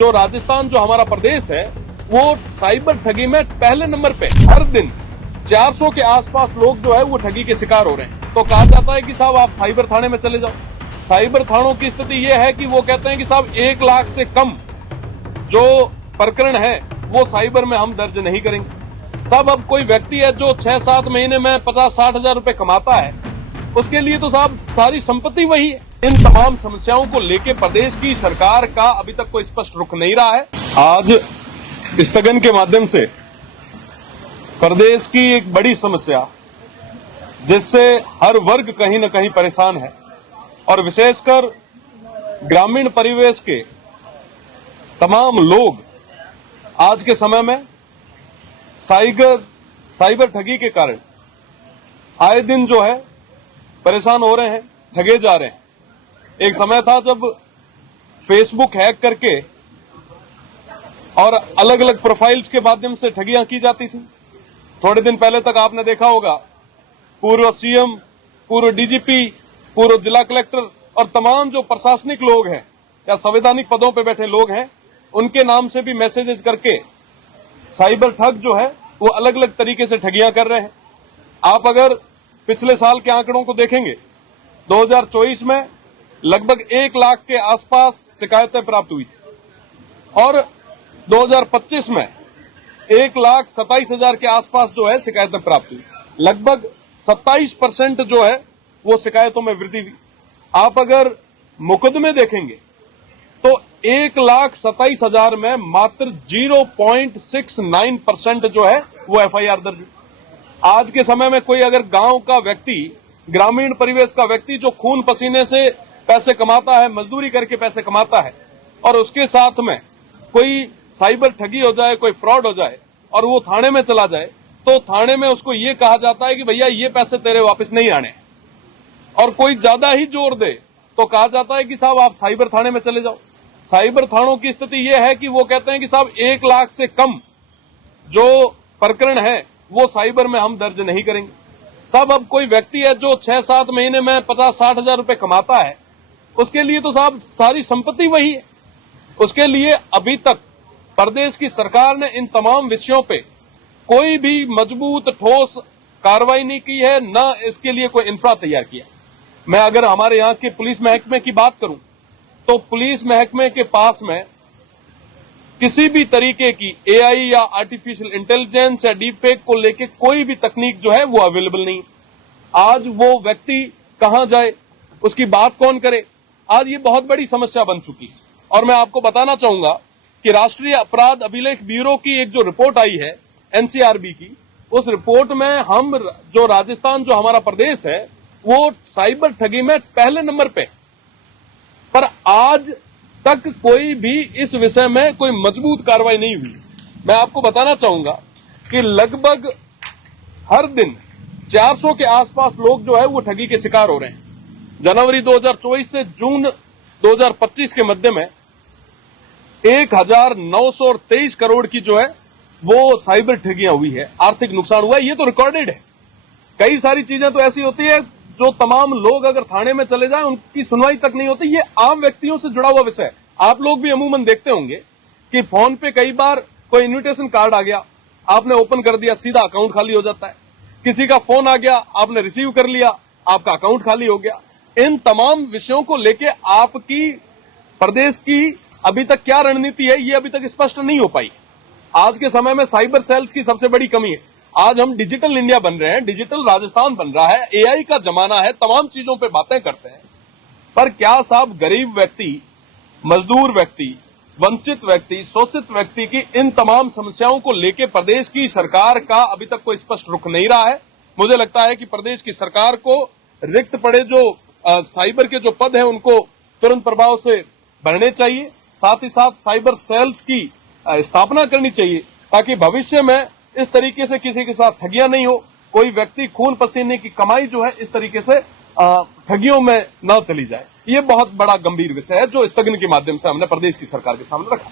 जो राजस्थान जो हमारा प्रदेश है वो साइबर ठगी में पहले नंबर पे। हर दिन 400 के आसपास लोग जो है वो ठगी के शिकार हो रहे हैं। तो कहा जाता है कि साहब आप साइबर थाने में चले जाओ। साइबर थानों की स्थिति ये है कि वो कहते हैं कि साहब 1 लाख से कम जो प्रकरण है वो साइबर में हम दर्ज नहीं करेंगे। साहब अब कोई व्यक्ति है जो 6-7 महीने में 50-60 हजार रुपए कमाता है, उसके लिए तो साहब सारी संपत्ति वही है। इन तमाम समस्याओं को लेकर प्रदेश की सरकार का अभी तक कोई स्पष्ट रुख नहीं रहा है। आज स्थगन के माध्यम से प्रदेश की एक बड़ी समस्या जिससे हर वर्ग कहीं न कहीं परेशान है और विशेषकर ग्रामीण परिवेश के तमाम लोग आज के समय में साइबर ठगी के कारण आए दिन जो है परेशान हो रहे हैं, ठगे जा रहे हैं। एक समय था जब फेसबुक हैक करके और अलग अलग प्रोफाइल्स के माध्यम से ठगियां की जाती थी। थोड़े दिन पहले तक आपने देखा होगा पूर्व सीएम, पूर्व डीजीपी, पूर्व जिला कलेक्टर और तमाम जो प्रशासनिक लोग हैं या संवैधानिक पदों पर बैठे लोग हैं, उनके नाम से भी मैसेजेस करके साइबर ठग जो है वो अलग अलग तरीके से ठगियां कर रहे हैं। आप अगर पिछले साल के आंकड़ों को देखेंगे, 2024 में लगभग 1 लाख के आसपास शिकायतें प्राप्त हुई थी और 2025 में 1,27,000 के आसपास जो है शिकायतें प्राप्त हुई। लगभग 27% जो है वो शिकायतों में वृद्धि हुई। आप अगर मुकदमे देखेंगे तो 1,27,000 में मात्र 0.69% जो है वो एफआईआर दर्ज हुई। आज के समय में कोई अगर गांव का व्यक्ति, ग्रामीण परिवेश का व्यक्ति जो खून पसीने से पैसे कमाता है, मजदूरी करके पैसे कमाता है और उसके साथ में कोई साइबर ठगी हो जाए, कोई फ्रॉड हो जाए और वो थाने में चला जाए, तो थाने में उसको ये कहा जाता है कि भैया ये पैसे तेरे वापस नहीं आने। और कोई ज्यादा ही जोर दे तो कहा जाता है कि साहब आप साइबर थाने में चले जाओ। साइबर थानों की स्थिति ये है कि वो कहते हैं कि साहब 1 लाख से कम जो प्रकरण है वो साइबर में हम दर्ज नहीं करेंगे। साहब अब कोई व्यक्ति है जो 6-7 महीने में 50-60 हजार रुपए कमाता है, उसके लिए तो साहब सारी संपत्ति वही है। उसके लिए अभी तक प्रदेश की सरकार ने इन तमाम विषयों पे कोई भी मजबूत ठोस कार्रवाई नहीं की है, न इसके लिए कोई इंफ्रा तैयार किया। मैं अगर हमारे यहाँ के पुलिस महकमे की बात करूं तो पुलिस महकमे के पास में किसी भी तरीके की एआई या आर्टिफिशियल इंटेलिजेंस या डीप फेक को लेके कोई भी तकनीक जो है वो अवेलेबल नहीं। आज वो व्यक्ति कहां जाए, उसकी बात कौन करे, आज ये बहुत बड़ी समस्या बन चुकी है। और मैं आपको बताना चाहूंगा कि राष्ट्रीय अपराध अभिलेख ब्यूरो की एक जो रिपोर्ट आई है एनसीआरबी की, उस रिपोर्ट में हम जो राजस्थान जो हमारा प्रदेश है वो साइबर ठगी में पहले नंबर पे। पर आज तक कोई भी इस विषय में कोई मजबूत कार्रवाई नहीं हुई। मैं आपको बताना चाहूंगा कि लगभग हर दिन 400 के आसपास लोग जो है वो ठगी के शिकार हो रहे हैं। जनवरी 2024 से जून 2025 के मध्य में 1,923 करोड़ की जो है वो साइबर ठगियां हुई है, आर्थिक नुकसान हुआ है। ये तो रिकॉर्डेड है। कई सारी चीजें तो ऐसी होती है जो तमाम लोग अगर थाने में चले जाएं उनकी सुनवाई तक नहीं होती। ये आम व्यक्तियों से जुड़ा हुआ विषय है। आप लोग भी अमूमन देखते होंगे कि फोन पे कई बार कोई इन्विटेशन कार्ड आ गया, आपने ओपन कर दिया, सीधा अकाउंट खाली हो जाता है। किसी का फोन आ गया, आपने रिसीव कर लिया, आपका अकाउंट खाली हो गया। इन तमाम विषयों को लेके आपकी प्रदेश की अभी तक क्या रणनीति है ये अभी तक स्पष्ट नहीं हो पाई। आज के समय में साइबर सेल्स की सबसे बड़ी कमी है। आज हम डिजिटल इंडिया बन रहे हैं, डिजिटल राजस्थान बन रहा है, एआई का जमाना है, तमाम चीजों पे बातें करते हैं, पर क्या साहब गरीब व्यक्ति, मजदूर व्यक्ति, वंचित व्यक्ति, शोषित व्यक्ति की इन तमाम समस्याओं को लेकर प्रदेश की सरकार का अभी तक कोई स्पष्ट रुख नहीं रहा है। मुझे लगता है कि प्रदेश की सरकार को रिक्त पड़े जो साइबर के जो पद हैं उनको तुरंत प्रभाव से भरने चाहिए। साथ ही साथ साइबर सेल्स की स्थापना करनी चाहिए ताकि भविष्य में इस तरीके से किसी के साथ ठगियां नहीं हो, कोई व्यक्ति खून पसीने की कमाई जो है इस तरीके से ठगियों में न चली जाए। ये बहुत बड़ा गंभीर विषय है जो स्थगन के माध्यम से हमने प्रदेश की सरकार के सामने रखा।